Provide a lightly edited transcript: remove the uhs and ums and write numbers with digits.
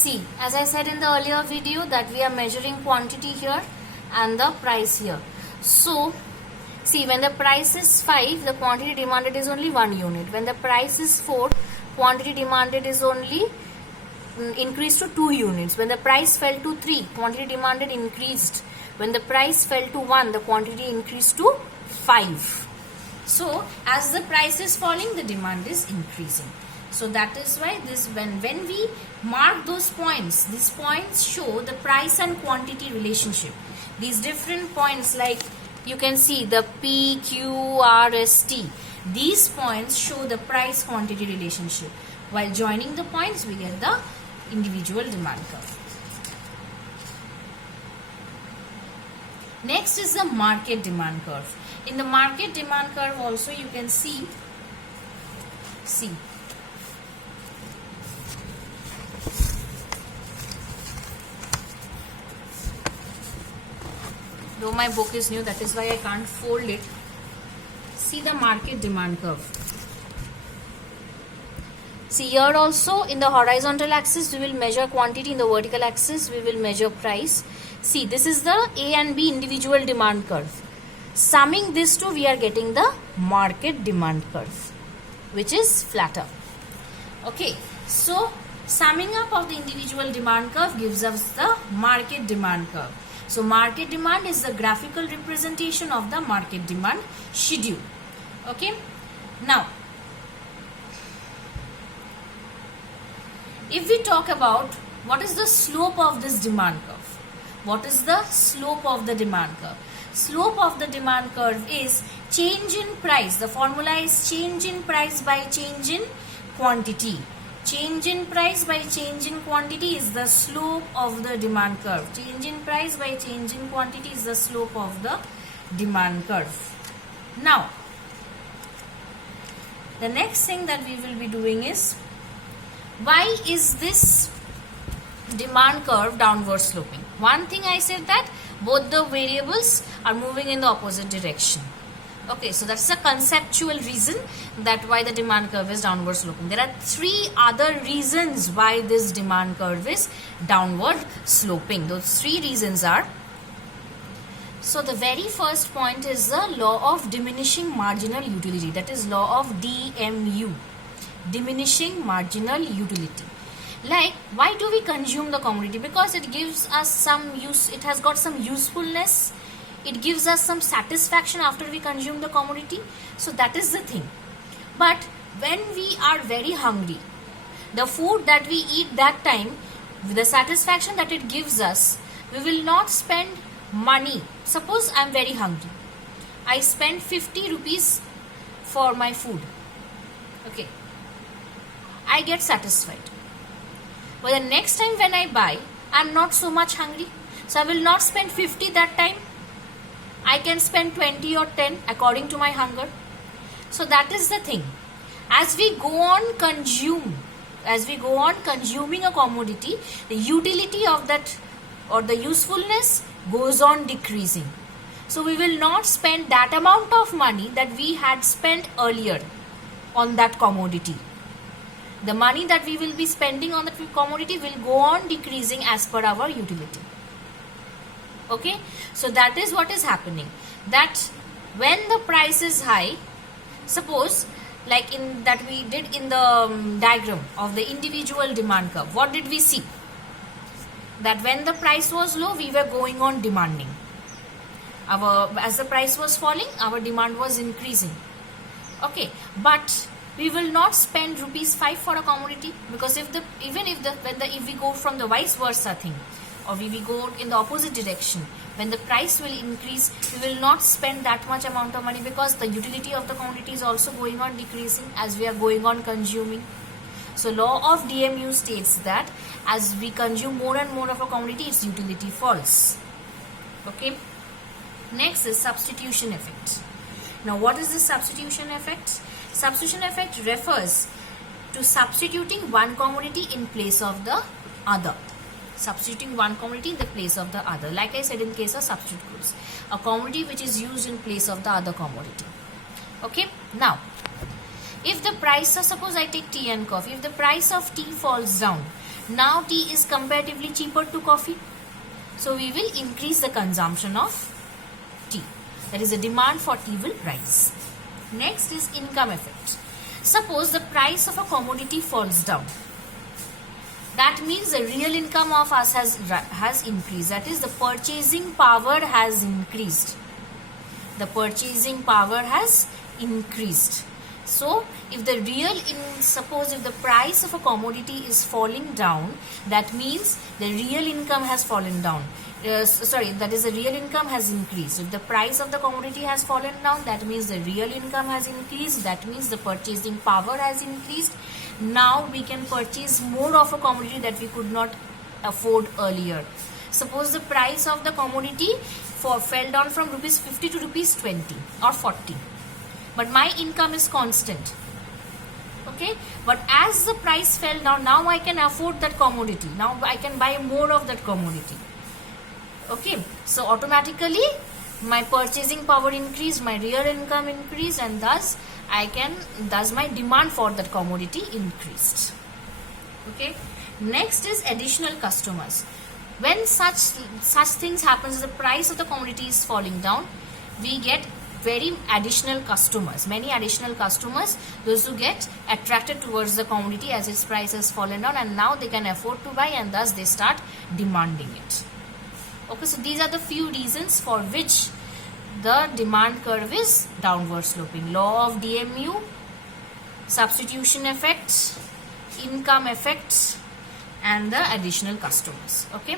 See, as I said in the earlier video that we are measuring quantity here and the price here. So, see, when the price is 5, the quantity demanded is only 1 unit. When the price is 4, quantity demanded is only increased to 2 units. When the price fell to 3, quantity demanded increased. When the price fell to 1, the quantity increased to 5. So, as the price is falling, the demand is increasing. So that is why this when we mark those points, these points show the price and quantity relationship. These different points, like you can see the P, Q, R, S, T. These points show the price quantity relationship. While joining the points, we get the individual demand curve. Next is the market demand curve. In the market demand curve also you can see though my book is new, that is why I can't fold it. See the market demand curve. See here also in the horizontal axis we will measure quantity, in the vertical axis we will measure price. See, this is the A and B individual demand curve. Summing these two, we are getting the market demand curve, which is flatter. Okay, so summing up of the individual demand curve gives us the market demand curve. So market demand is the graphical representation of the market demand schedule. Okay, now if we talk about what is the slope of this demand curve, what is the slope of the demand curve? Slope of the demand curve is change in price. The formula is change in price by change in quantity. Change in price by change in quantity is the slope of the demand curve. Change in price by change in quantity is the slope of the demand curve. Now, the next thing that we will be doing is, why is this demand curve downward sloping? One thing I said that both the variables are moving in the opposite direction. Okay, so that's a conceptual reason that why the demand curve is downward sloping. There are 3 other reasons why this demand curve is downward sloping. Those 3 reasons are, so the very first point is the law of diminishing marginal utility, that is law of DMU, diminishing marginal utility. Like, why do we consume the commodity? Because it gives us some use, it has got some usefulness, it gives us some satisfaction after we consume the commodity. So that is the thing. But when we are very hungry, the food that we eat that time, with the satisfaction that it gives us, we will not spend money. Suppose I am very hungry, I spend 50 rupees for my food. Okay, I get satisfied. But the next time when I buy, I am not so much hungry. So I will not spend 50 that time. I can spend 20 or 10 according to my hunger. So that is the thing. As we go on consuming a commodity, the utility of that or the usefulness goes on decreasing. So we will not spend that amount of money that we had spent earlier on that commodity. The money that we will be spending on the commodity will go on decreasing as per our utility. Okay, so that is what is happening. That when the price is high, suppose like in that we did in the diagram of the individual demand curve, what did we see? That when the price was low, we were going on demanding. As the price was falling, our demand was increasing. Okay, but we will not spend rupees 5 for a commodity, because if we go from the vice versa thing, or we go in the opposite direction, when the price will increase, we will not spend that much amount of money, because the utility of the commodity is also going on decreasing as we are going on consuming. So law of DMU states that as we consume more and more of a commodity, its utility falls. Okay. Next is substitution effect. Now what is the substitution effect? Substitution effect refers to substituting one commodity in place of the other. Substituting one commodity in the place of the other. Like I said in case of substitute goods, a commodity which is used in place of the other commodity. Okay. Now, if the price, suppose I take tea and coffee, if the price of tea falls down, Now tea is comparatively cheaper to coffee, so we will increase the consumption of tea. That is, the demand for tea will rise. Next is income effect. Suppose the price of a commodity falls down. That means the real income of us has increased. That is, the purchasing power has increased. The purchasing power has increased. So, if the suppose if the price of a commodity is falling down, that means the real income has fallen down. That is, the real income has increased. If the price of the commodity has fallen down, that means the real income has increased. That means the purchasing power has increased. Now we can purchase more of a commodity that we could not afford earlier. Suppose the price of the commodity fell down from rupees 50 to rupees 20 or 40. But my income is constant. Okay, but as the price fell down, now I can afford that commodity. Now I can buy more of that commodity. Okay, so automatically my purchasing power increased, my real income increased, and thus my demand for that commodity increased. Okay, next is additional customers. When such things happens, the price of the commodity is falling down, we get many additional customers, those who get attracted towards the commodity as its price has fallen down, and now they can afford to buy, and thus they start demanding it. Okay, so these are the few reasons for which the demand curve is downward sloping. Law of DMU, substitution effects, income effects, and the additional customers. Okay.